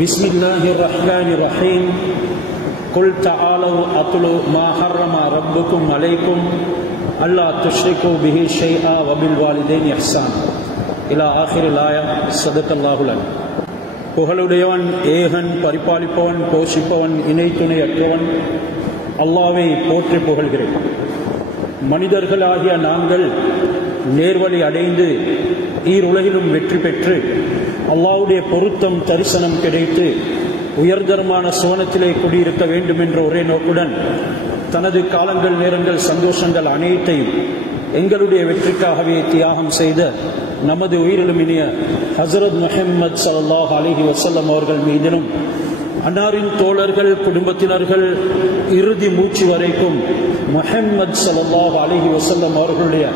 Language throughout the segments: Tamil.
بسم الله الرحمن الرحيم قل تعالوا أتلوا ما حرم ربكم عليكم ألا تشركوا به شيئا وبالوالدين إحسانا إلى آخر الآية صدق الله العظيم. புகழுடையவன் ஏகன் பரிபாலிப்பவன் போஷிப்பவன் இணை துணை அற்றவன் அல்லாஹ்வை போற்றி புகழ்கிறேன். மனிதர்களாகிய நாங்கள் நேர்வழி அடைந்து ஈருலகிலும் வெற்றி பெற்று அல்லாஹ்வுடைய பொருத்தம் தரிசனம் கிடைத்து உயர்தரமான சுவனத்திலே குடியிருக்க வேண்டும் என்ற ஒரே நோக்குடன் தனது காலங்கள் நேரங்கள் சந்தோஷங்கள் அனைத்தையும் எங்களுடைய வெற்றிக்காகவே தியாகம் செய்த நமது உயிரிலும் இனிய ஹஸரத் முஹம்மது ஸல்லல்லாஹு அலைஹி வஸல்லம் அவர்கள் மீதிலும் அன்னாரின் தோழர்கள் குடும்பத்தினர்கள் இறுதி மூச்சு வரைக்கும் முஹம்மது ஸல்லல்லாஹு அலைஹி வஸல்லம் அவர்களுடைய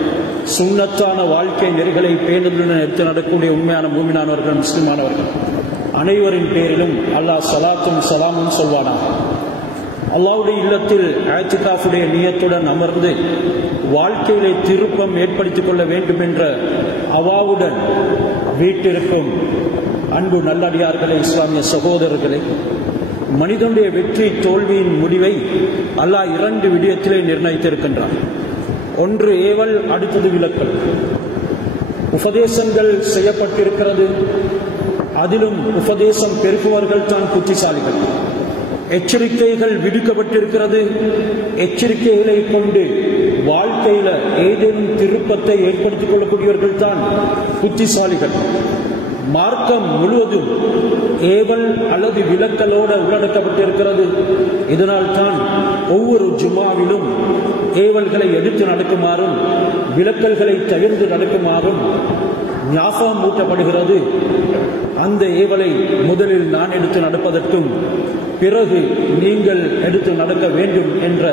சுன்னத்தான வாழ்க்கை நெறிகளை பேணுதலுடன் எடுத்து நடக்கக்கூடிய உண்மையான மூமினானவர்கள் முஸ்லிமானவர்கள் அனைவரின் பேரிலும் அல்லாஹ் ஸலாத்தும் ஸலாமும் சொல்வானாக. அல்லாஹ்வுடைய இல்லத்தில் இஅ்திகாஃபுடைய நியத்துடன் அமர்ந்து வாழ்க்கையிலே திருப்பம் ஏற்படுத்திக் கொள்ள வேண்டும் என்ற அவாவுடன் வீட்டிற்கும் அன்பு நல்லடியார்களே, இஸ்லாமிய சகோதரர்களே, மனிதனுடைய வெற்றி தோல்வியின் முடிவை அல்லாஹ் இரண்டு விடயத்திலே நிர்ணயித்திருக்கின்றார். ஒன்று ஏவல், அடுத்தது விலக்கல். உபதேசங்கள் செய்யப்பட்டிருக்கிறது, அதிலும் உபதேசம் பெருக்குவர்கள் தான் புத்திசாலிகள். எச்சரிக்கைகள் விடுக்கப்பட்டிருக்கிறது, எச்சரிக்கைகளை கொண்டு வாழ்க்கையில ஏதேனும் திருப்பத்தை ஏற்படுத்திக் கொள்ளக்கூடியவர்கள் தான் புத்திசாலிகள். மார்க்கம் முழுவதும் ஏவல் அல்லது விலக்கலோடு உள்ளடக்கப்பட்டிருக்கிறது. இதனால் தான் ஒவ்வொரு ஜுமாவிலும் ஏவல்களை எடுத்து நடக்குமாறும் விலக்கல்களை தவிர்த்து நடக்குமாறும் ஞாபகம் ஊட்டப்படுகிறது. அந்த ஏவலை முதலில் நான் எடுத்து நடப்பதற்கும் பிறகு நீங்கள் எடுத்து நடக்க வேண்டும் என்ற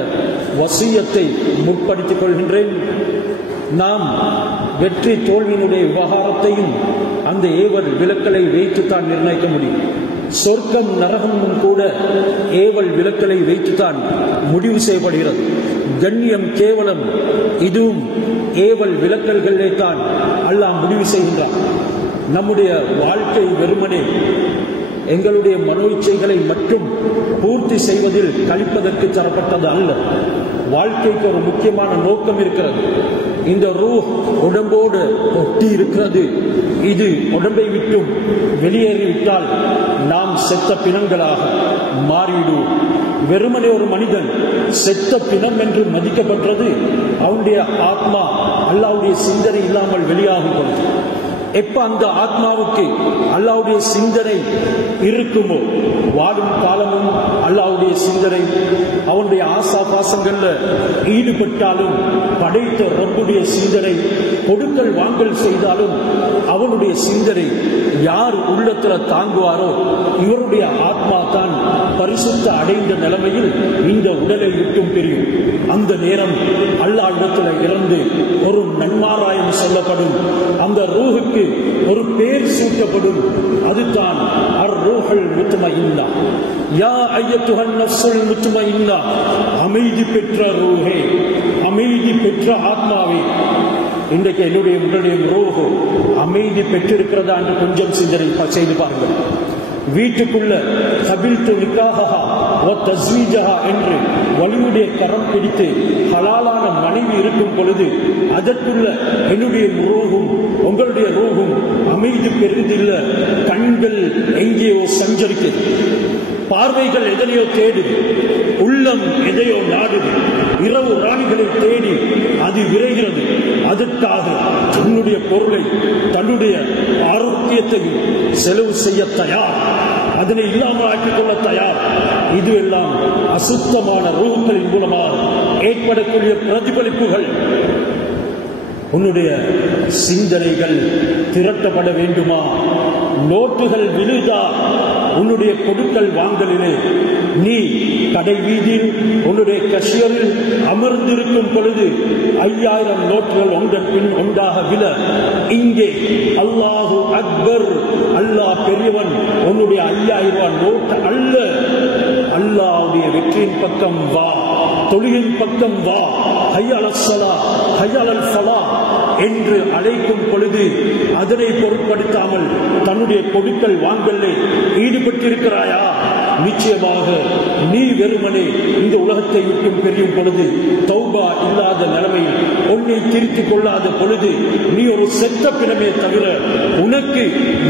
வசியத்தை முற்படுத்திக் கொள்கின்றேன். நாம் வெற்றி தோல்வியினுடைய விவகாரத்தையும் அந்த ஏவல் விலக்கலை வைத்துத்தான் நிர்ணயிக்க முடியும். சொர்க்கம் நரகமும் கூட ஏவல் விலக்கலை வைத்துத்தான் முடிவு செய்யப்படுகிறது. கண்ணியம் கேவலம் இதுவும் ஏவல் விலக்கல்களே தான் அல்லாஹ் முடிவு செய்கின்றான். நம்முடைய வாழ்க்கை வெறுமனே எங்களுடைய மனோ இச்சைகளை மட்டும் பூர்த்தி செய்வதில் கழிப்பதற்கு தரப்பட்டது அல்ல. வாழ்க்கைக்கு ஒரு முக்கியமான நோக்கம் இருக்கிறது. இந்த ரூஹ் உடம்போடு ஒட்டி இருக்கிறது. இது உடம்பை விட்டும் வெளியேறிவிட்டால் நாம் செத்த பிணங்களாக மாறிவிடுவோம். வெறுமனே ஒரு மனிதன் செத்த பிணம் என்று மதிக்கப்பட்டது அவனுடைய ஆத்மா அல்லாஹ்வுடைய சிந்தனை இல்லாமல் வெளியாகும் பொழுது. எப்ப அந்த ஆத்மாவுக்கு அல்லாஹ்வுடைய சிந்தனை இருக்குமோ, வாடும் காலமும் அல்லாஹ்வுடைய சிந்தனை, அவனுடைய ஆசா பாசங்கள்ல ஈடுபட்டாலும் படைத்த ரப்புடைய சிந்தனை, கொடுக்கல் வாங்கல் செய்தாலும் அவனுடைய சிந்தனை யார் உள்ளத்துல தாங்குவாரோ இவருடைய ஆத்மா தான் பரிசுத்த அடைந்த நிலைமையில் இந்த உடலை விட்டும் பிரியும். அந்த நேரம் அல்லாஹ் இடத்துல இருந்து ஒரு நன்மாராயம் சொல்லப்படும். அந்த ரூஹுக்கு ஒரு பேர் சூட்டப்படும். அதுதான் அர்-ரூஹுல் முத்மஇன்னா. யா அய்யத்துஹன் நஃப்ஸுல் முத்மஇன்னா, அமைதி பெற்ற ரூஹே, அமைதி பெற்ற ஆத்மாவே. இன்றைக்கு என்னுடைய உடலுடைய ரூஹு அமைதி பெற்றிருக்கிறதா என்று கொஞ்சம் சிந்தனை செய்து பாருங்கள். வீட்டுக்குள்ள கபில்து நிக்காஹஹா வ தஸ்வீஜஹா என்று வலியுடைய கரம் பிடித்து ஹலாலான மனைவி இருக்கும் பொழுது அதற்குள்ள என்னுடைய ரூஹும் உங்களுடைய ரூஹும் அமைதி பெறுவதில்ல. கண்கள் எங்கேயோ சஞ்சரிக்கிறது, பார்வைகள் எதனையோ தேடுது, உள்ளம் எதையோ நாடுது, இரவு ராணிகளை தேடி அது விரைகிறது. அதற்காக தன்னுடைய பொருளை தன்னுடைய ஆரோக்கியத்தையும் செலவு செய்ய தயார், அதனை இல்லாமல் ஆக்கிக் கொள்ள தயார். இதுவெல்லாம் அசுத்தமான ரூஹ்களின் மூலமாக ஏற்படக்கூடிய பிரதிபலிப்புகள். உன்னுடைய சிந்தனைகள் திரட்டப்பட வேண்டுமா? நோட்டுகள் விழுதா உன்னுடைய கொடுக்கல் வாங்கலிலே? நீ கடை வீதியில் உன்னுடைய கஷியரில் அமர்ந்திருக்கும் பொழுது 5000 நோட்டுகள் ஒன்றன் பின் ஒன்றாக விழ, இங்கே அல்லாஹு அக்பர், அல்லாஹ் பெரியவன், உன்னுடைய 5000 ரூபாய் நோட்டு அல்ல. அல்லாஹ்வுடைய வெற்றியின் பக்கம் வா, தொழுகையின் பக்கம் வா, ஹய்யல் அஸ்ஸலா ஹய்யல் ஃபலா என்று அழைக்கும் பொழுது அதனை பொருட்படுத்தாமல் தன்னுடைய கொடுக்கல் வாங்கல்லே ஈடுபட்டிருக்கிறாயா? நிச்சயமாக நீ வெறுமனே இந்த உலகத்தை விட்டும் பிரியும் பொழுது, தௌபா இல்லாத நிலைமையில் உன்னை திருத்திக் கொள்ளாத பொழுது நீ ஒரு செத்த பிணமே தவிர உனக்கு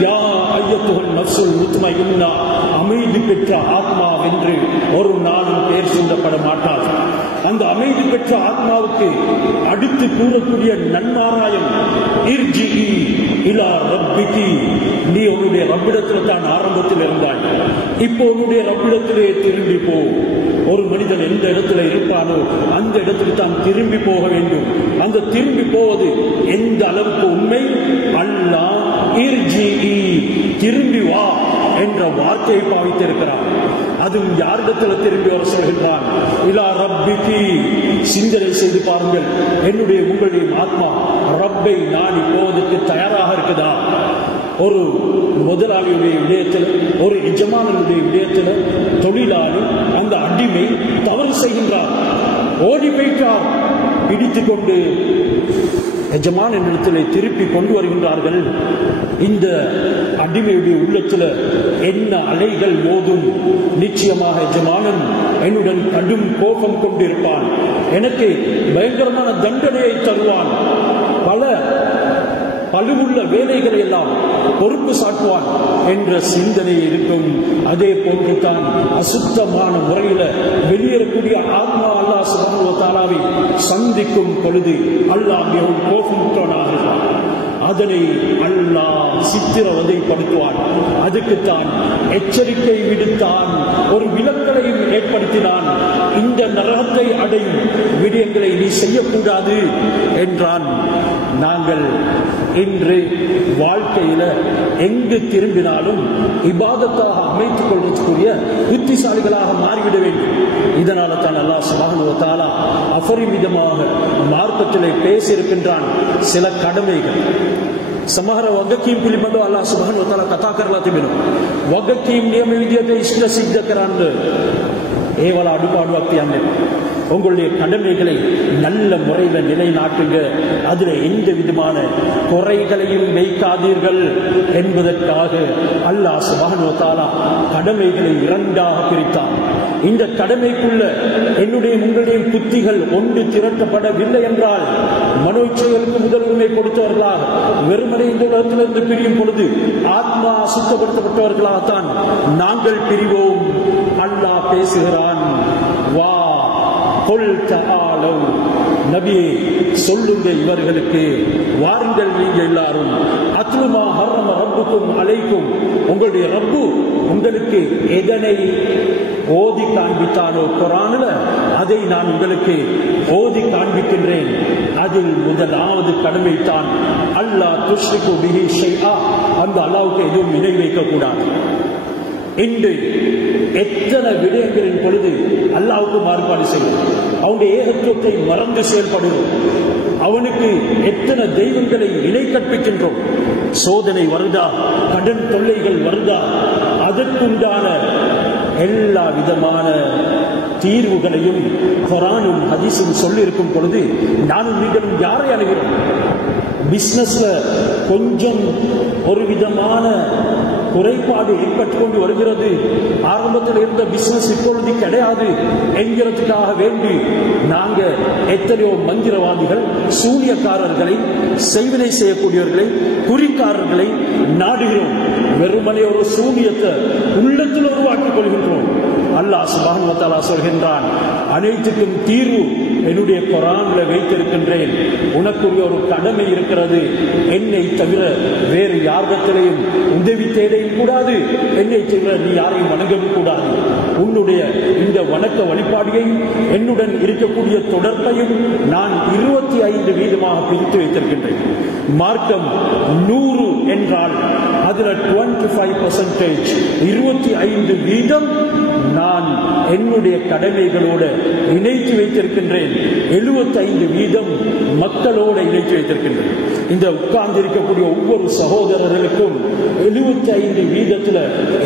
யா ஐயத்துல் நஃப்ஸுல் முத்மஇன்னா அமைதி பெற்ற ஆத்மா என்று ஒரு நாளும் பெயர் சூட்டப்பட மாட்டாது. அந்த அமைதி பெற்ற ஆத்மாவுக்கு அடுத்து கூறக்கூடிய நன்மாராயம் இர்ஜிஇ இலா ரப்பிகி, நீ உன்னுடைய ரப்பிடத்தில் தான் ஆரம்பத்தில் இருந்தாய், இப்போ உன்னுடைய ரப்பிடத்திலே திரும்பி போ. ஒரு மனிதன் எந்த இடத்துல இருப்பானோ அந்த இடத்துக்கு தான் திரும்பி போக வேண்டும். அந்த திரும்பி போவது எந்த அளவுக்கு உண்மை? அல்லாஹ் இர்ஜிஇ திரும்பி வா என்ற வார்த்தையை பாவித்திருக்கிறார். அதுவும் யாரிடத்தில் திரும்பி வர சொல்கின்றான்? இலா ரப்பிகி. சிந்தனை செய்து பாருங்கள், என்னுடைய உங்களுடைய ஆத்மா ரப்பை நாடி போவதற்கு தயாராக இருக்குதா? ஒரு முதலாளியுடைய விடயத்தில், ஒரு எஜமானனுடைய விடயத்தில் தொழிலாளி அந்த அடிமை தவறு செய்கின்றார், ஓடி போயிட்டார், பிடித்துக் கொண்டு எஜமான இடத்திலே திருப்பி கொண்டு வருகின்றார்கள். இந்த அடிமையுடைய உள்ளத்தில் என்ன அலைகள் மோதும்? நிச்சயமாக எஜமானன் என்னுடன் கடும் கோபம் கொண்டிருப்பான், எனக்கு பயங்கரமான தண்டனையை தருவான், பல பழுவுள்ள வேலைகளை எல்லாம் பொறுப்பு சாட்டுவான் என்ற சிந்தனை இருக்கும். அதே போன்று தான் அசுத்தமான முறையில் வெளியேறக்கூடிய ஆத்மா அல்லாஹ் சுப்ஹானஹு வ தஆலாவை சந்திக்கும் பொழுது அல்லாஹ் மிகவும் கோபமுற்றவனாகிறான். அதனை அல்லாஹ் சித்திரவதைப்படுத்துவான். அதுக்குத்தான் எச்சரிக்கை விடுத்தான், ஒரு விலக்கலையும் ஏற்படுத்தினான். இந்த நரகத்தை அடையும் விடயங்களை நீ செய்யக்கூடாது என்றான். நாங்கள் இன்று வாழ்க்கையில எங்கு திரும்பினாலும் இபாதத்தாக அமைத்துக் கொள்வதற்குரிய புத்திசாலிகளாக மாறிவிட வேண்டும். இதனால தான் அல்லாஹ் சுப்ஹானஹு வ தஆலா அபரிமிதமாக மார்க்கத்திலே பேசியிருக்கின்றான். சில கடமைகள் සමහර වගකීම් පිළිබඳව අල්ලාහ් සුබ්හානහු වතාලා කතා කරලා තිබෙනවා. වගකීම් නියම විදිහට ඉෂ්ට සිද්ධ කරන්න ඒවල අඩුපාඩුවක් තියන්නේ. உங்களுடைய கடமைகளை நல்ல முறையில் நிலைநாட்டுங்க, அதில் எந்த விதமான குறைகளையும் வைக்காதீர்கள் என்பதற்காக அல்லாஹ் சுப்ஹானஹு வ தஆலா கடமைகளை இரண்டாக பிரித்தார். இந்த கடமைக்குள்ள என்னுடைய உங்களுடைய புத்திகள் ஒன்று திரட்டப்படவில்லை என்றால் மனோச்சைகளுக்கு முதலுரிமை கொடுத்தவர்களாக வெறுமனை இந்த உலகத்திலிருந்து பிரியும் பொழுது ஆத்மா சுத்தப்படுத்தப்பட்டவர்களாகத்தான் நாங்கள் பிரிவோம். அல்லாஹ் பேசுகிறான், வா குல் தஆலு, நபியே சொல்லுங்க இவர்களுக்கு, வாருங்கள் நீங்க எல்லாரும், அத்லுமா ஹர்ரம ரப்புக்கும் அலைக்கும், உங்களுடைய ரப்பு உங்களுக்கு எதனை ஓதி காண்பித்தானோ குர்ஆனில் அதை நான் உங்களுக்கு ஓதி காண்பிக்கின்றேன். அதில் முதலாவது கடமை தான் அல்லாஹ் துஷ்ரிகு பிஹி ஷைஆ, அந்த அல்லாஹ்வுக்கு எதுவும் இணை வைக்கக்கூடாது. இன்று எத்தனை விடயங்களின் பொழுது அல்லாஹ்வுக்கு மாறுபாடு செய்யும், அவனுடைய ஏகத்துவத்தை மறந்து செயல்படுகிறோம், அவனுக்கு எத்தனை தெய்வங்களை இணை கற்பிக்கின்றோம். சோதனை வருதா, கடன் தொல்லைகள் வருதா, அதற்குண்டான எல்லா விதமான தீர்வுகளையும் குர்ஆனும் ஹதீஸும் சொல்லியிருக்கும் பொழுது நானும் நீங்களும் யாரை அணுகிறோம்? பிசினஸ்ல கொஞ்சம் ஒரு விதமான குறைபாடு ஏற்பட்டுக் கொண்டு வருகிறது, ஆரம்பத்தில் இருந்த பிசினஸ் இப்பொழுது கிடையாது என்கிறதுக்காக வேண்டி நாங்க எத்தனையோ மந்திரவாதிகள், சூனியக்காரர்களை, செய்வினை செய்யக்கூடியவர்களை, குறிக்காரர்களை நாடுகிறோம். வெறுமனே ஒரு சூனியத்தை உள்ளத்தில் உருவாக்கிக் கொள்கின்றோம். அல்லாஹ் சுப்ஹானஹு வ தஆலா சொல்கின்றான், அனைத்துக்கும் தீர்வு என்னுடைய குர்ஆன்ல வைத்திருக்கின்றேன். உனக்குரிய ஒரு கடமை இருக்கிறது, என்னை தவிர வேறு யாரிடத்திலையும் உதவி தேடையும் கூடாது, என்னை தவிர நீ யாரையும் வணங்கவும் கூடாது. உன்னுடைய இந்த வணக்க வழிபாடையும் என்னுடன் இருக்கக்கூடிய தொடர்பையும் நான் 25% பிரித்து வைத்திருக்கின்றேன். மார்க்கம் 100 என்றால் அதுல 25%, 25% நான் என்னுடைய கடமைகளோடு இணைத்து வைத்திருக்கின்றேன். 75% மக்களோடு இணைத்து வைத்திருக்கின்றேன். இந்த உட்கார்ந்து இருக்கக்கூடிய ஒவ்வொரு சகோதரர்களுக்கும் 75%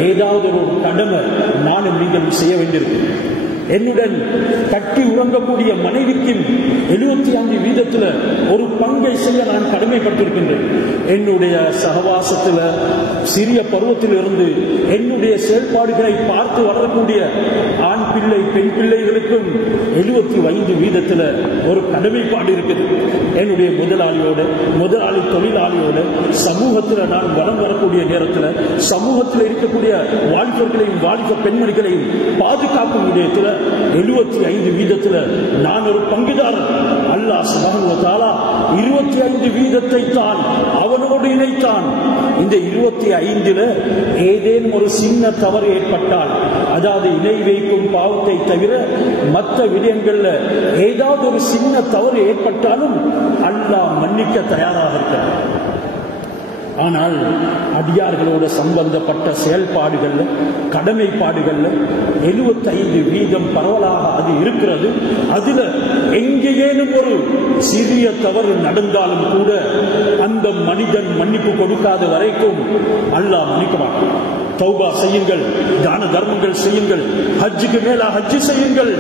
ஏதாவது ஒரு கடமை நானும் நீங்களும் செய்ய வேண்டியிருக்கும். என்னுடன் கட்டி உறங்கக்கூடிய மனைவிக்கும் 75% ஒரு பங்கை செய்ய நான் கடமைப்பட்டிருக்கின்றேன். என்னுடைய சகவாசத்தில் சிறிய பருவத்திலிருந்து என்னுடைய செயல்பாடுகளை பார்த்து வளரக்கூடிய ஆண் பிள்ளை பெண் பிள்ளைகளுக்கும் 75% ஒரு கடமைப்பாடு இருக்குது. என்னுடைய முதலாளி தொழிலாளியோட சமூகத்தில் நான் வலம் வரக்கூடிய நேரத்தில் சமூகத்தில் இருக்கக்கூடிய வாலிபர்களையும் வாலிப பெண்மணிகளையும் பாதுகாக்கும் விடயத்தில் 75% நான் ஒரு பங்குதாரன். அல்லாஹ் சுப்ஹானஹு வ தஆலா 25% தான் அவனோடு இணைத்தான். இந்த 25 ஏதேனும் ஒரு சின்ன தவறு ஏற்பட்டால், அதாவது இணை வைக்கும் பாவத்தை தவிர மற்ற விடயங்கள்ல ஏதாவது ஒரு சின்ன தவறு ஏற்பட்டாலும் அல்லாஹ் மன்னிக்க தயாராக இருக்கிறார். ஆனால் அடியார்களோடு சம்பந்தப்பட்ட செயல்பாடுகள்ல கடமைப்பாடுகள்ல 75% பரவலாக அது இருக்கிறது. அதுல எங்கேயேனும் ஒரு சிறிய தவறு நடந்தாலும் கூட அந்த மனிதன் மன்னிப்பு கொடுக்காத வரைக்கும் அல்லாஹ் மன்னிக்க மாட்டான். தௌபா செய்யுங்கள், தான தர்மங்கள் செய்யுங்கள், ஹஜ்ஜுக்கு மேல ஹஜ்ஜு செய்யுங்கள்,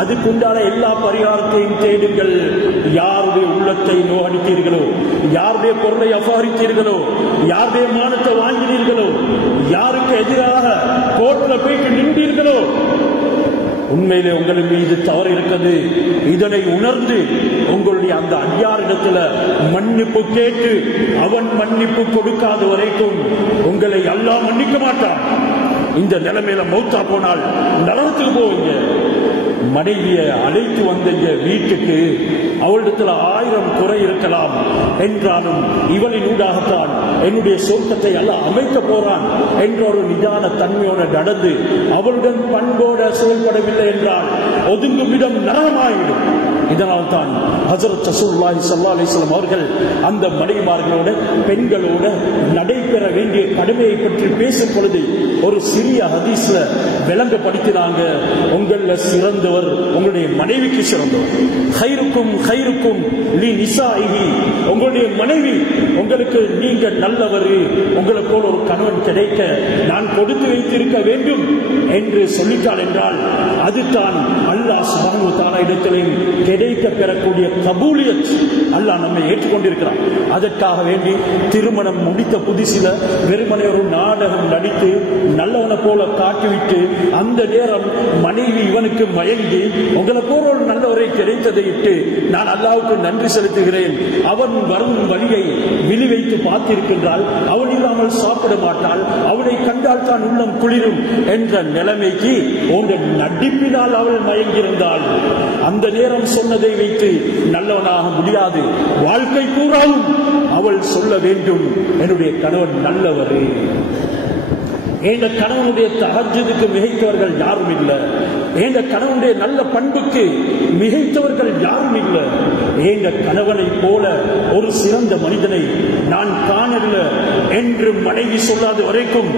அதுக்குண்டான எல்லா பரிகாரத்தையும் தேடுங்கள். யாருடைய உள்ளத்தை நோகடித்தீர்களோ, யாருடைய பொருளை அபகரித்தீர்களோ, யாருடைய மானத்தை வாங்கினீர்களோ, யாருக்கு எதிராக கோர்ட்ல போயிட்டு நின்றீர்களோ, உண்மையிலே உங்களின் மீது தவறு இருக்கிறது. இதனை உணர்ந்து உங்களுடைய அந்த அடியாரிடத்துல மன்னிப்பு கேட்டு அவன் மன்னிப்பு கொடுக்காத வரைக்கும் உங்களை அல்லாஹ் மன்னிக்க மாட்டான். இந்த நிலைமையில மௌத்தா போனால் நரகத்துக்கு போவீங்க. மனைவியை அழைத்து வந்த வீட்டுக்கு அவளிடத்தில் 1000 குறை இருக்கலாம் என்றாலும் இவளின் ஊடாகத்தான் என்னுடைய சொர்க்கத்தை அல்லாஹ் அமைக்க போறான் என்ற ஒரு நிதான தன்மையோடு நடந்து அவளுடன் பண்போட செயல்படவில்லை என்றால் ஒதுங்கும் இடம் நரகமாகிவிடும். இதனால் தான் ஹஜ்ரத் ரசூலுல்லாஹி ஸல்லல்லாஹு அலைஹி வஸல்லம் அவர்கள் அந்த மனைவிமார்களோட பெண்களோட நடைபெற வேண்டிய கடமையை பற்றி பேசும் பொழுது ஒரு சிறிய ஹதீஸ்ல விளங்கப்படுத்தினாங்க. உங்கள சிறந்தவர் உங்களுடைய மனைவிக்கு சிறந்தவர். ஹைருக்கும் ஹைருக்கும் லி நிசாஇஹி, உங்களுடைய மனைவி உங்களுக்கு நீங்க நல்லவர், உங்களை போல ஒரு கணவன் கிடைக்க நான் கொடுத்து வைத்திருக்க வேண்டும் என்று சொல்லிட்டாள் என்றால் அதுதான் அல்லாஹ் சுப்ஹானஹு வ தஆலா இடத்திலும் கிடைக்க பெறக்கூடிய கபூலியத். அல்லாஹ் நம்மை ஏற்றுக்கொண்டிருக்கிறான். அதற்காக வேண்டி திருமணம் முடித்த புதுசில வெறுமனே ஒரு நாடகம் நடித்து நல்லவனை போல காட்டிவிட்டு அந்த நேரம் மனைவி இவனுக்கு மயங்கி உங்களை போல ஒரு நல்லவரை கிடைத்ததை இட்டு நான் அல்லாஹ்வுக்கு நன்றி செலுத்துகிறேன், அவன் வரும் வழியை விழி வைத்து பார்த்திருக்கின்றால் அவன் இல்லாமல் சாப்பிட மாட்டாள், அவனை கண்டால் தான் உள்ளம் குளிரும் என்ற நிலைமைக்கு உங்கள் நடிப்பினால் அவள் மயங்கியிருந்தாள். அந்த நேரம் சொன்னதை வைத்து நல்லவனாக முடியாது. வாழ்க்கை கூறாலும் அவள் சொல்ல வேண்டும், என்னுடைய கணவன் நல்லவர். எங்க கணவனுடைய தஹஜ்ஜுதுக்கு மிகைத்தவர்கள் யாரும் இல்லை, எங்க கணவனுடைய நல்ல பண்புக்கு மிகைத்தவர்கள் யாரும் இல்லை. எங்க கணவனை போல ஒரு சிறந்த மனிதனை நான் காணல என்று மனைவி சொல்லாத வரைக்கும்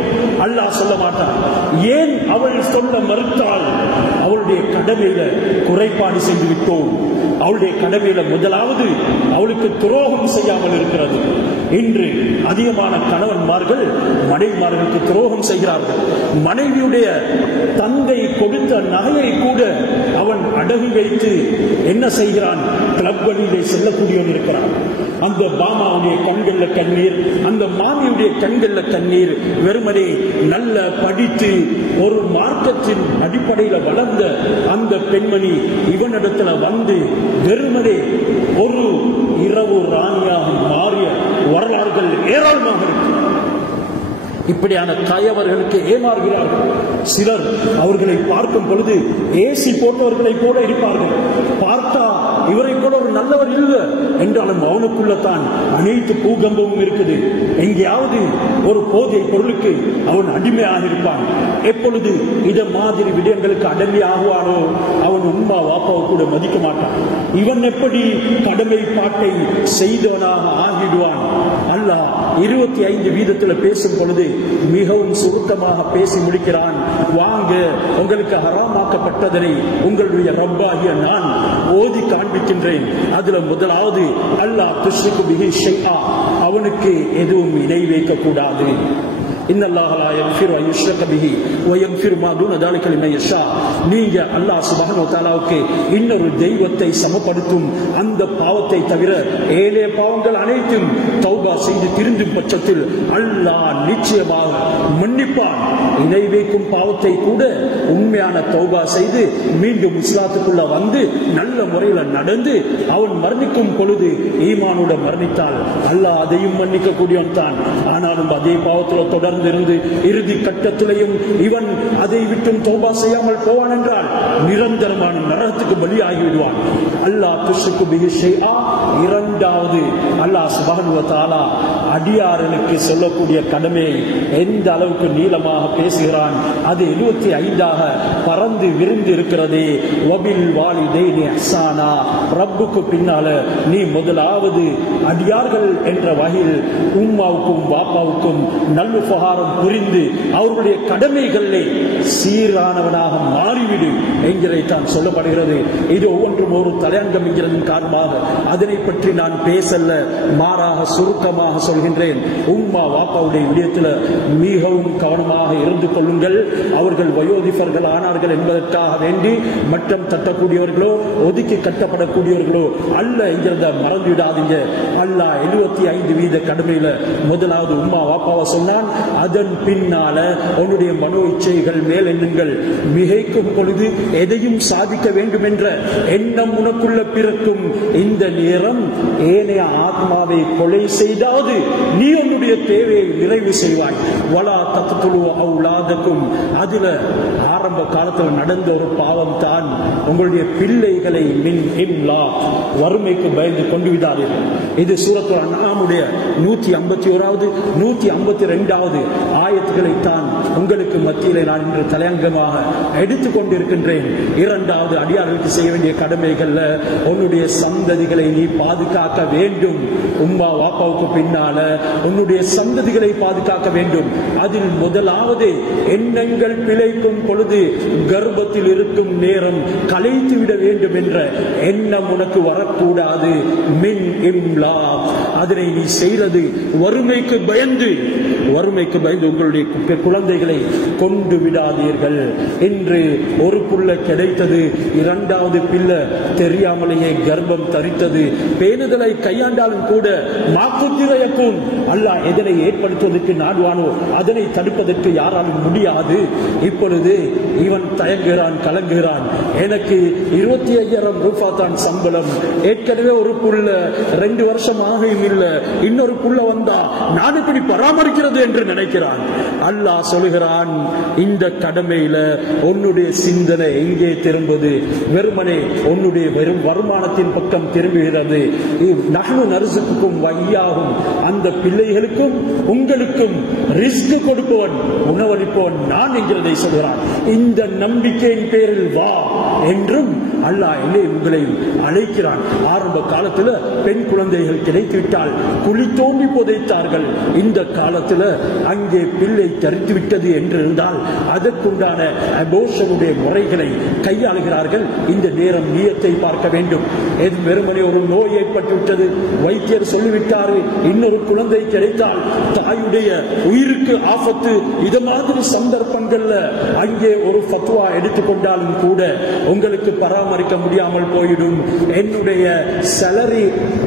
அல்லாஹ் சொல்ல மாட்டான். ஏன் அவள் சொல்ல மறுத்தால் அவளுடைய கடமையில குறைபாடு செய்து விட்டோம். அவளுடைய கடமையில முதலாவது அவளுக்கு துரோகம் செய்யாமல் இருக்கிறது. இன்று அதிகமான கணவன்மார்கள் மனைவிமார்களுக்கு துரோகம் செய்கிறார்கள். மனைவியுடைய தந்தை கொடுத்த நகையை கூட அவன் அடகு வைத்து என்ன செய்கிறான், கிளப்களிலே செல்லக்கூடியவன் இருக்கிறான். அந்த பாமாவுடைய கண்கள்ல கண்ணீர், அந்த மாமியுடைய கண்கள்ல கண்ணீர். வெறுமனே நல்ல படித்து ஒரு மார்க்கத்தின் அடிப்படையில் வளர்ந்த அந்த பெண்மணி இவனிடத்துல வந்து வெறுமனே ஒரு இரவு ராணியாக மாறிய வரலாறுகள் ஏராளமாக இருக்கு. இப்படியான கயவர்களுக்கு ஏமாறுகிறார்கள். சிலர் அவர்களை பார்க்கும் பொழுது ஏசி போட்டவர்களை போல இருப்பார்கள். பார்த்தா இவரை கூட ஒரு நல்லவர் இல்லை என்றாலும் அவனுக்குள்ளதான் அனைத்து பூகம்பமும் இருக்குது. எங்கேயாவது ஒரு போதை பொருளுக்கு அவன் அடிமையாக இருப்பான். எப்பொழுது இத மாதிரி விடயங்களுக்கு அடிமையாகுவானோ அவன் உம்மா வாப்பாவை கூட மதிக்க மாட்டான். இவன் எப்படி கடமை பாட்டை செய்தவனாக ஆகிடுவான். அல்லாஹ் 25% பேசும் பொழுது மிகவும் சுருக்கமாக பேசி முடிக்கிறான். வாங்க, உங்களுக்கு ஹராமாக்கப்பட்டதனை உங்களுடைய ரப்பாகிய நான் ஓதி காண்பிக்கின்றேன். அதுல முதலாவது அல்லாஹ் துஷ்ரிகு பிஹி ஷைஆ, அவனுக்கு எதுவும் இணை வைக்க கூடாது. இன்னல்லாஹ லா யக்ஃபிரு அன் யுஷ்ரக பிஹி வ யக்ஃபிரு மா தூன ذلك லிமன் யஷா. நீங்க அல்லாஹ் சுப்ஹானஹு வ தஆலாவுக்கு இன்னொரு தெய்வத்தை சமப்படுத்தும் அந்த பாவத்தை தவிர ஏனைய பாவங்கள் அனைத்தும் தௌபா செய்து திருந்தும் பட்சத்தில் அல்லாஹ் நிச்சயமாக மன்னிப்பான். இணை வைக்கும் பாவத்தை கூட உண்மையான தௌபா செய்து மீண்டும் இஸ்லாத்துக்குள்ள வந்து நல்ல முறையில் நடந்து அவன் மரணிக்கும் பொழுது ஈமானோட மரணித்தால் அல்லாஹ் அதையும் மன்னிக்க கூடியவன் தான். ஆனாலும் அதே பாவத்தில் தொடர்ந்து இருந்து இறுதி கட்டத்திலையும் இவன் அதை விட்டும் தௌபா செய்யாமல் போவான் என்றால் நிரந்தரமான நரகத்துக்கு பலியாகி விடுவான். அல்லாஹ் துஷ்ரிகு பிஹி ஷைஆ. இரண்டாவது, அல்லாஹ் சுப்ஹானஹு வ தஆலா அடியார்களுக்கு சொல்லக்கூடிய கடமையை எந்த அளவுக்கு நீளமாக பேசுகிறான். அது 75ஆக பறந்து விரிந்து இருக்கிறதே. வபில் வாலிதைனி இஹ்சானா. ரப்புக்கு பின்னால நீ முதலாவது அடியார்கள் என்ற வகையில் உம்மாவுக்கும் பாப்பாவுக்கும் நல்லுபகாரம் புரிந்து அவர்களுடைய கடமைகளிலே சீரானவனாக மாறிவிடு என்கிறதைத்தான் சொல்லப்படுகிறது. இது ஒவ்வொன்றும் ஒரு தலையங்கம் என்கிறதன் காரணமாக அதனை பற்றி நான் பேசல, மாறாக சுருக்கமாக சொல்கின்றேன். உம்மா வாப்பாவுடைய விடயத்தில் மிகவும் கவனமாக இருந்து கொள்ளுங்கள். அவர்கள் வயோதிபர்கள் ஆனார்கள் என்பதற்காக வேண்டி மட்டம் தட்டக்கூடியவர்களோ ஒதுக்கி கட்டப்படக்கூடியவர்களோ அல்ல என்கிறத மறந்துவிடாதீங்க. அல்லாஹ் 75% கடமையில முதலாவது உம்மா வாப்பாவை சொன்னான். அதன் பின்னால உன்னுடைய மனோ இச்சைகள் மேல் எண்ணுங்கள். மிகைக்கும் பொழுது எதையும் சாதிக்க வேண்டும் என்ற எண்ணம் உனக்குள்ள பிறக்கும். இந்த நேரம் ஏனைய ஆத்மாவை கொலை செய்தாவது நீ உன்னுடைய தேவையை நிறைவு செய்வாய். வலா தக்துலு அவுலாதக்கும். அதுல ஆரம்ப காலத்தில் நடந்த ஒரு பாவம் தான் உங்களுடைய பிள்ளைகளை மின் இம்லாக், வறுமைக்கு பயந்து கொண்டு விடாதீர்கள். இது சூரத்துல் அன்ஆமுடைய 151வது 152வது ஆயத்துக்களைத்தான் உங்களுக்கு மத்தியிலே நான் இன்று தலையங்கமாக எடுத்துக் கொண்டிருக்கின்றேன். இரண்டாவது, அடியார்களுக்கு செய்ய வேண்டிய கடமைகள்ல உன்னுடைய சந்ததிகளை நீ பாதுகாக்க வேண்டும். உம்மா வாப்பாவுக்கு பின்னால உன்னுடைய சந்ததிகளை பாதுகாக்க வேண்டும். அதில் முதலாவது எண்ணங்கள் பிழைக்கும் பொழுது கர்ப்பத்தில் இருக்கும் நேரம் கலைத்து விட வேண்டும் என்ற எண்ணம் உனக்கு வரக்கூடாது. மின் இம்லாக். அதனை நீ செய்வது வறுமைக்கு பயந்து உங்களுடைய குழந்தைகளை கொண்டு விடாதீர்கள். இன்று ஒரு புள்ள கிடைத்தது, இரண்டாவது பிள்ளை தெரியாமலேயே கர்ப்பம் தரித்தது. பேணுதலை கையாண்டாலும் கூட மாக்குத்திரையக்கும் அல்லாஹ் எதனை ஏற்படுத்துவதற்கு நாடுவானோ அதனை தடுப்பதற்கு யாராலும் முடியாது. இப்பொழுது இவன் தயங்குகிறான், கலங்குகிறான். எனக்கு 25,000 ரூபாய் தான் சம்பளம், ஏற்கனவே ஒரு புள்ள 2 வருஷம் ஆகியும் இல்லை, இன்னொரு புள்ள வந்தா நான் இப்படி பராமரிக்கிறது என்று நினைக்கிறான். அல்லாஹ் சொல்கிறான், இந்த கடமையில உன்னுடைய சிந்தனை எங்கே திரும்புது? வெறுமனே உன்னுடைய வெறும் வருமானத்தின் பக்கம் திரும்புகிறது. நஹ்னு நர்சுக்கும் வையாகும். அந்த பிள்ளைகளுக்கும் உங்களுக்கும் ரிஸ்க் கொடுப்பவன், உணவளிப்பவன் நான் என்கிறதை சொல்கிறான். இந்த நம்பிக்கையின் பேரில் வா என்றும் அல்லாஹ் உங்களை அழைக்கிறான். ஆரம்ப காலத்துல பெண் குழந்தைகள் கிடைத்துவிட்டால் குழி தோண்டி புதைத்தார்கள். இந்த காலத்துல அங்கே பிள்ளை தரித்து விட்டது என்று இருந்தால் அதற்குண்டான அபோஷனுடைய முறைகளை கையாளுகிறார்கள். இந்த நேரம் நியத்தை பார்க்க வேண்டும். வெறுமனே ஒரு நோய் ஏற்பட்டுவிட்டது, வைத்தியர் சொல்லிவிட்டாரு, இன்னொரு குழந்தை கிடைத்தால் தாயுடைய உயிருக்கு ஆபத்து. இது மாதிரி சந்தர்ப்பங்கள்ல அங்கே ஒரு ஃபத்வா எடுத்துக்கொண்டாலும் கூட உங்களுக்கு பராமரிக்க முடியாமல் போயிடும். என்னுடைய சேலரி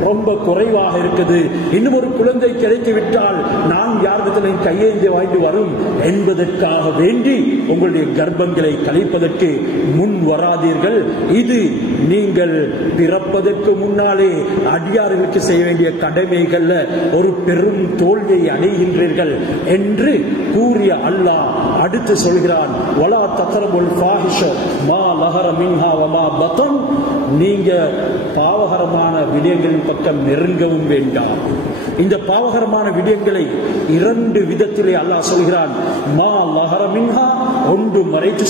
ரொம்ப குறைவாக இருக்குது, இன்னும் ஒரு குழந்தை கிடைத்து விட்டால் நான் யாரிடத்திலும் கையேந்தி வாங்கி வரும் என்பதற்காக வேண்டி உங்களுடைய கர்ப்பங்களை கலைப்பதற்கு முன் வராதீர்கள். இது நீங்கள் பிறப்பதற்கு முன்னாலே அடியார்களுக்கு செய்ய வேண்டிய கடமைகள்ல ஒரு பெரும் தோல்வியை அடைகின்றீர்கள் என்று கூறிய அல்லாஹ் அடுத்து சொல்கிறான், வலா தக்ரபுல் ஃபாஹிஷ மா லஹர மின்ஹா வமா பதன். நீங்க பாவகரமான விடயங்களின் பக்கம் நெருங்கவும் வேண்டாம். இந்த பாவகரமான விடயங்களை 2 விதத்திலே அல்லாஹ் சொல்கிறான். மா லஹர மின்ஹா, ஒன்று மறைத்து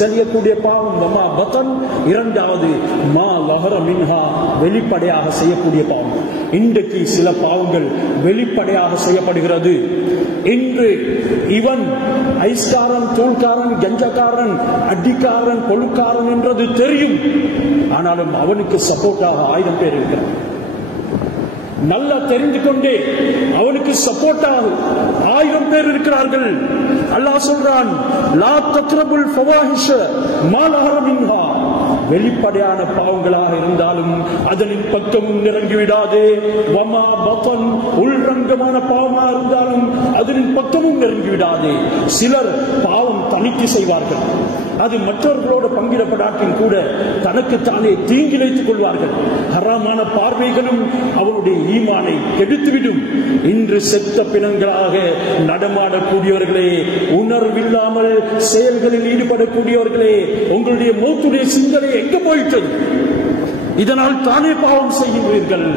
செய்யக்கூடிய பாவம், வமா பதன். இரண்டாவது மா லஹர மின்ஹா, வெளிப்படையாக செய்யக்கூடிய பாவம். இன்றைக்கு சில பாவங்கள் வெளிப்படையாக செய்யப்படுகிறது. இன்று இவன் ஐஸ்காரன், தூள்காரன், கஞ்சக்காரன், அடிக்காரன், கொழுக்காரன் என்றது தெரியும். ஆனாலும் அவனுக்கு சப்போர்ட்டாக 1000 பேர் இருக்கிறார். நல்லா தெரிந்து கொண்டே அவனுக்கு சப்போர்ட்டாக 1000 பேர் இருக்கிறார்கள். அல்லாஹ் சொல்றான், லா தக்ரபுல் ஃபவாஹிஷ மா லஹர மின்ஹா, வெளிப்படையான பாவங்களாக இருந்தாலும் அதனின் பக்கமும் நெருங்கிவிடாதே. வமா பதன், உள்ரங்கமான பாவமாக இருந்தாலும் அதனின் பக்கமும் நெருங்கிவிடாதே. சிலர் பாவம் தணிக்கை செய்வார்கள், அது மற்றவர்களோடு பங்கிடப்படாட்டின் கூட தனக்கு தானே தீங்கிழைத்துக் கொள்வார்கள். ஹராமான பார்வைகளும் அவனுடைய ஈமானை கெடுத்துவிடும். இன்று செத்த பிணங்களாக நடமாடக்கூடியவர்களே, உணர்வில்லாமல் செயல்களில் ஈடுபடக்கூடியவர்களே, உங்களுடைய மௌத்துடைய சிந்தனை எங்க போயிட்டது? இதனால் தானே பாவம் செய்கின்றீர்கள்.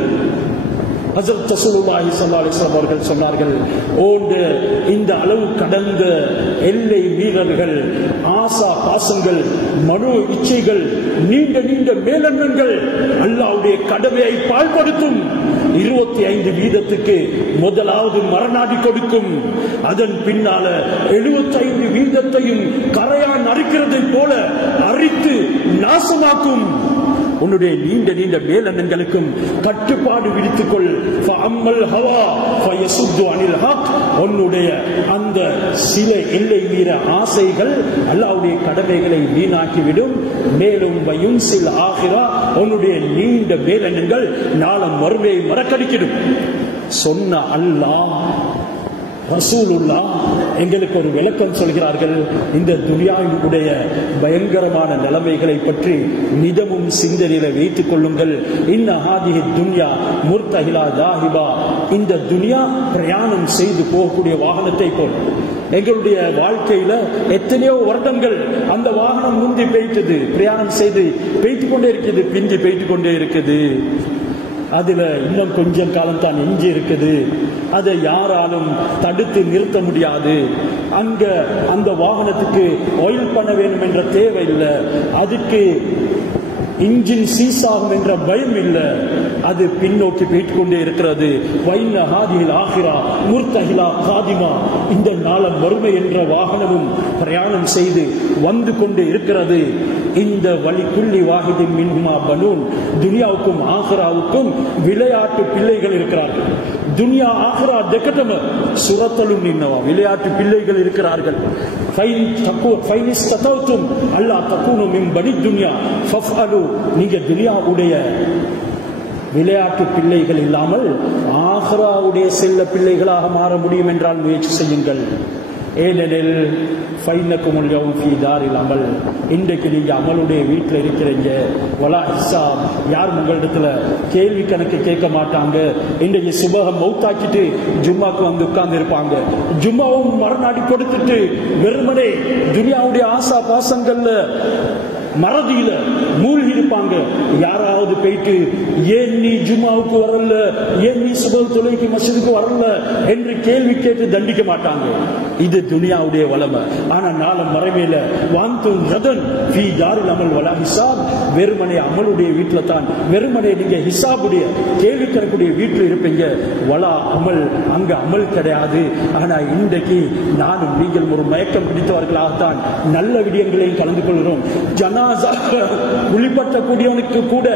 ஹஜ்ரத் ரசூலுல்லாஹி ஸல்லல்லாஹு அலைஹி வஸல்லம் அவர்கள் சொன்னார்கள், இந்த அளவு கடந்த எல்லை மீறல்கள், ஆசா பாசங்கள், மனோ இச்சைகள், நீண்ட நீண்ட மேலெண்ணங்கள் அல்லாஹ்வுடைய கடமையை பாழ்படுத்தும். 25% முதலாவது மரணாடி கொடுக்கும். அதன் பின்னால 75% கரையான் அரிக்கிறதை போல அரித்து நாசமாக்கும். உன்னுடைய நீண்ட நீண்ட மேலெண்ணங்களுக்கும் கட்டுப்பாடு விதித்துக்கொள். உன்னுடைய அந்த சில எல்லை மீற ஆசைகள் அல்லாஹ்வுடைய கடமைகளை வீணாக்கிவிடும். மேலும் உன்னுடைய நீண்ட மேலெண்ணங்கள் நாளம் மறுமையை மறக்கடிக்கிடும். சொன்ன அல்லாஹ் ரசூலுல்லாஹ் எங்களுக்கு ஒரு விளக்கம் சொல்கிறார்கள். இந்த துன்யாவுடைய பயங்கரமான நிலைமைகளை பற்றி நிதமும் சிந்தனையில வைத்துக் கொள்ளுங்கள். இன்ன ஹாதிஹி துன்யா முர்தஹிலா தாஹிபா, இந்த துன்யா பிரயாணம் செய்து போகக்கூடிய வாகனத்தை போல். எங்களுடைய வாழ்க்கையில எத்தனையோ வருடங்கள் அந்த வாகனம் முந்தி பெய்த்தது, பிரயாணம் செய்து பெய்த்துக் கொண்டே இருக்குது, பிந்தி பெய்த்துக் கொண்டே இருக்குது. அதுல இன்னும் கொஞ்சம் காலம் தான் எஞ்சி இருக்குது. அதை யாராலும் தடுத்து நிறுத்த முடியாது. அங்க அந்த வாகனத்துக்கு ஆயில் பண்ண வேண்டும் என்ற தேவை இல்லை, அதுக்கு இன்ஜின் சீஸ் ஆகும் என்ற பயம் இல்லை. அது பின்னோக்கி போய்ட்டு கொண்டே இருக்கிறது. இந்த நாளம் மறுமை என்ற வாகனமும் பிரயாணம் செய்து வந்து கொண்டு இருக்கிறது. இந்த வழிக்குள்ளி வாஹிதின் மின்ஹுமா பனூன், துனியாவுக்கும் ஆஹிராவுக்கும் விளையாட்டு பிள்ளைகள் இருக்கிறார்கள். துனியா ஆஹிரா தெக்கட்டம சுரத்தலும் நின்னவா, விளையாட்டு பிள்ளைகள் இருக்கிறார்கள். அல்லாஹ் தக்கூனு மின் பனி துன்யா ஃபஃஅலு, நீங்க துனியாவுடைய விளையாட்டு பிள்ளைகள் இல்லாமல் ஆஹிராவுடைய செல்ல பிள்ளைகளாக மாற முடியும் என்றால் முயற்சி செய்யுங்கள். ஏனெனில் அமல், இன்றைக்கு நீங்க அமலுடைய வீட்டில் இருக்கிறீங்க. வலா ஹிசாப், யார் உங்களிடத்துல கேள்வி கணக்கு கேட்க மாட்டாங்க. இன்றைக்கு சுபகம் மௌத்தாக்கிட்டு ஜும்மாக்கு வந்து உட்கார்ந்து இருப்பாங்க. ஜும்மாவும் மறுநாடி கொடுத்துட்டு வெறுமனே துனியாவுடைய ஆசா பாசங்கள்ல மறதியில மூழ்கி இருப்பாங்க. யாராவது போயிட்டு ஏன் நீ ஜும்மாவுக்கு வரல, ஏன் நீ சுபஹ் தொழுகைக்கு மஸ்ஜிதுக்கு வரல என்று கேள்வி கேட்டு தண்டிக்க மாட்டாங்க. இது துனியாவுடைய வளமை. ஆனா நாளம் மறைமையில வாந்தும் ரதன் ஃபீ தாரில் அமல் வலா ஹிசாப், வெறுமனே அமலுடைய வீட்டுல தான், வெறுமனே நீங்க ஹிசாபுடைய கேள்வி கணக்குடைய வீட்டில் இருப்பீங்க. வலா அமல், அங்க அமல் கிடையாது. ஆனா இன்றைக்கு நானும் நீங்கள் ஒரு மயக்கம் பிடித்தவர்களாகத்தான் நல்ல விடயங்களையும் கலந்து கொள்கிறோம். குளிப்பட்டக்கூடியவனுக்கு கூட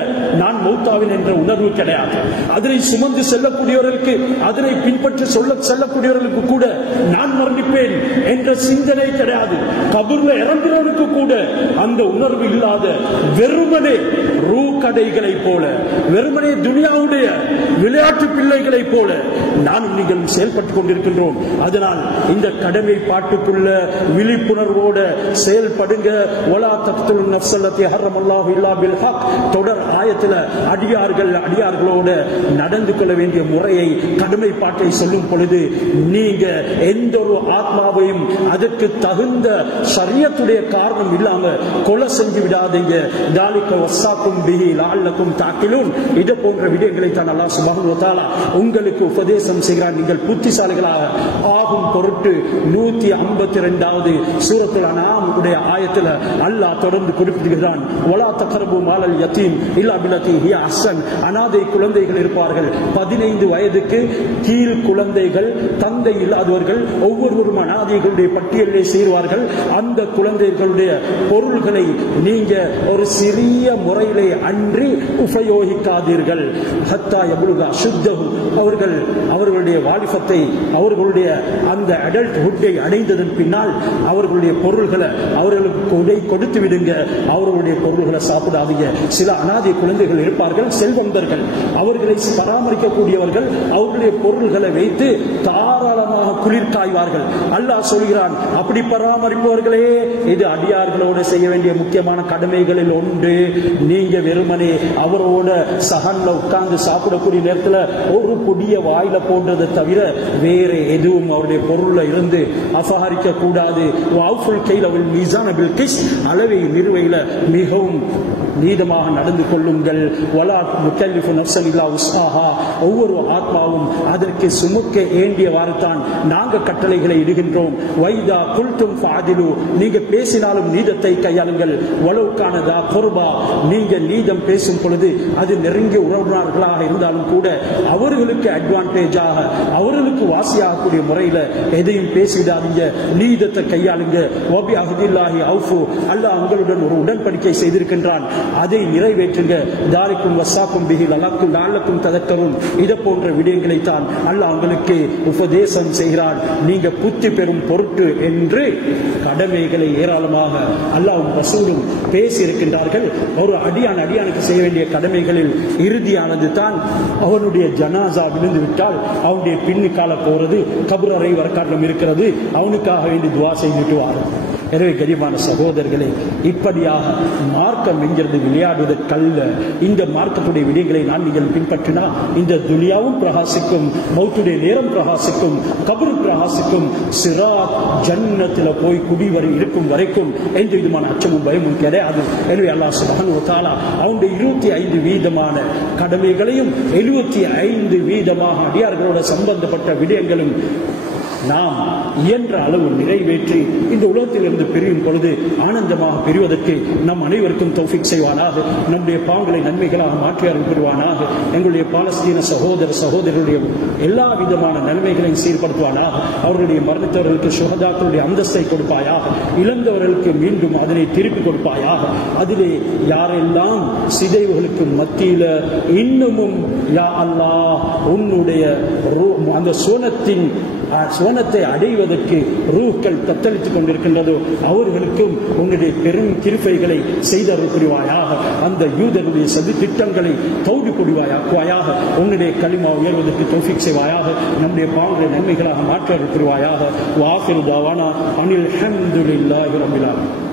நான் மௌத்தாவின் என்ற உணர்வு கிடையாது. அதனை சுமந்து செல்லக்கூடியவர்களுக்கு, அதனை பின்பற்றி செல்லக்கூடியவர்களுக்கு கூட நான் மரணிப்பேன் என்ற சிந்தனை கிடையாது. கபூர்ல இறங்குறவனுக்கு கூட அந்த உணர்வு இல்லாத வெறுமனே ரூ கடைகளை போல, வெறுமனே துனியாவுடைய விளையாட்டு பிள்ளைகளை போல நானும் நீங்கள் செயல்பட்டுக் கொண்டிருக்கின்றோம். அதனால் இந்த கடமை பாட்டுக்குள்ள விழிப்புணர்வோட செயல்படுங்க. தொடர் ஆயத்தில் அடியார்களோட நடந்து கொள்ள வேண்டிய முறையை, கடமை பாட்டை சொல்லும் பொழுது நீங்க எந்த ஒரு ஆத்மாவையும் அதற்கு தகுந்த ஷரியத்துடைய காரணம் இல்லாம கொலை செஞ்சு விடாதீங்க. இது போன்ற விடயங்களை தான் அல்லாஹ் சுப்ஹானஹு வ தஆலா உங்களுக்கு உபதேசம் உபதேசம் செய்கிறார், நீங்கள் புத்திசாலிகளாக ஆகும் பொருட்டு 152வது சூரத்துல் அன்ஆம் உடைய ஆயத்தில் அல்லாஹ் தொடர்ந்து குறிப்பிடுகிறான், வலா தக்ரபு மாலல் யதீம் இல்லா பில்லதி ஹிய அஹ்சன். அனாதை குழந்தைகள் இருப்பார்கள், 15 வயதுக்கு கீழ் குழந்தைகள், தந்தை இல்லாதவர்கள், ஒவ்வொருவரும் அனாதைகளுடைய பட்டியலிலே சேருவார்கள். அந்த குழந்தைகளுடைய பொருள்களை நீங்க ஒரு சிறிய முறையிலே அன்றி உபயோகிக்காதீர்கள். ஹத்தா யப்லுக அஷுத்தஹு, அவர்களுடைய வாலிபத்தை, அவர்களுடைய அந்த அடல்ட்ஹுட்டை அடைந்ததன் பின்னால் அவர்களுடைய பொருள்களை அவர்களுக்கு கொடுத்து விடுங்க, அவர்களுடைய பொருள்களை சாப்பிடாதீங்க. சில அனாதை குழந்தைகள் இருப்பார்கள், செல்வந்தர்கள், அவர்களை பராமரிக்கக்கூடியவர்கள் அவர்களுடைய பொருள்களை வைத்து தாராளமாக குளிர் காய்வார்கள். அல்லாஹ் சொல்கிறான், அப்படி பராமரிப்பவர்களே, இது அடியார்களோடு செய்ய வேண்டிய முக்கியமான கடமைகளில் ஒன்று. நீங்க வெறுமனே அவரோட சகன்ல உட்கார்ந்து சாப்பிடக்கூடிய நேரத்தில் ஒரு பொடிய வாயில போடுறதை தவிர வேற எதுவும் அவருடைய பொருள்ல இருந்து அபகரிக்க கூடாது. அளவை நிறுவையில மிகவும் நீதமாக நடந்து கொள்ளுங்கள். ஒவ்வொரு ஆத்மாவும் அதற்கு சுமக்க ஏண்டியவாறு தான் நாங்க கட்டளைகளை இடுகின்றோம். வைதா குல்தும் ஃபாதிலு, நீங்க பேசினாலும் நீதத்தை கையாளுங்கள். வலவுக்கானதா பொறுபா, நீங்க நீதம் பேசும் பொழுது அது நெருங்கிய உறவினர்களாக இருந்தாலும் கூட அவர்களுக்கு அட்வான்டேஜாக, அவர்களுக்கு வாசியாகக்கூடிய முறையில எதையும் பேசிடாதீங்க, நீதத்தை கையாளுங்க. வபி அஹ்தில்லாஹி அவ்ஃபு, அல்லாஹ் உங்களுடன் ஒரு உடன்படிக்கை செய்திருக்கின்றான், அதை நிறைவேற்றுங்க. தாரிக்கும் வசாக்கும் பிஹி லஅல்லக்கும் ததக்கரும், இதை போன்ற விடயங்களை தான் அல்லாஹ் உங்களுக்கு உபதேசம் செய்கிறான், நீங்க புத்தி பெறும் பொருட்டு என்று கடமைகளை ஏராளமாக அல்லாஹ்வும் ரசூலும் பேசி இருக்கின்றார்கள். ஒரு அடியானுக்கு செய்ய வேண்டிய கடமைகளில் இறுதியானது தான் அவனுடைய ஜனாசா விழுந்து விட்டால் அவனுடைய பின்னுக்கால போறது, கபர் அறை வரக்காட்டிலும் இருக்கிறது, அவனுக்காக வேண்டி துவா செய்துட்டு வாரும். எனவே கரிமான சகோதரர்களே, இப்படியாக மார்க்கம் என்கிறது விளையாடுவதற்கல்ல. இந்த மார்க்கத்துடைய விடயங்களை நான் நீங்கள் பின்பற்றினா இந்த துனியாவும் பிரகாசிக்கும், மௌத்துடைய நேரம் பிரகாசிக்கும், கபர் பிரகாசிக்கும், சிராத் ஜன்னத்தில் போய் குடிவரை இருக்கும் வரைக்கும் எந்த விதமான அச்சமும் பயமும் கிடையாது. எனவே அல்லாஹ் சுப்ஹானஹு வ தஆலா அவனுடைய 25% கடமைகளையும் 75% அடியார்களோட சம்பந்தப்பட்ட விடயங்களும் நாம் இயன்ற அளவு நிறைவேற்றி இந்த உலகத்திலிருந்து பிரியும் பொழுது ஆனந்தமாக பிரிவதற்கு நம் அனைவருக்கும் தௌஃபீக் செய்வானாக. நம்முடைய பாவங்களை நன்மைகளாக மாற்றி அருள் புரிவானாக. எங்களுடைய பாலஸ்தீன சகோதரர்களுடைய எல்லா விதமான நன்மைகளையும் சீர்படுத்துவானாக. அவர்களுடைய மரணத்தவர்களுக்கு சுஹதாக்களுடைய அந்தஸ்தை கொடுப்பாயாக. இழந்தவர்களுக்கு மீண்டும் அதனை திருப்பி கொடுப்பாயாக. அதிலே யாரெல்லாம் சிதைவுகளுக்கு மத்தியில இன்னமும் யா அல்லாஹ் உன்னுடைய அந்த சுவனத்தை அடைவதற்கு ரூஹ்கள் தத்தளித்துக் கொண்டிருக்கின்றதோ அவர்களுக்கும் உன்னுடைய பெரும் கிருபைகளை செய்தருள் புரிவாயாக. அந்த யூதர்களுடைய சதி திட்டங்களை தௌடி புரிவாயாக. உன்னுடைய கலிமா உயர்வதற்கு தௌஃபீக் செய்வாயாக. நம்முடைய பாவங்களை நன்மைகளாக மாற்றி அருள் புரிவாயாக. வாஹிரு தாவானா அனில் ஹம்துலில்லாஹி ரப்பில் ஆலமீன்.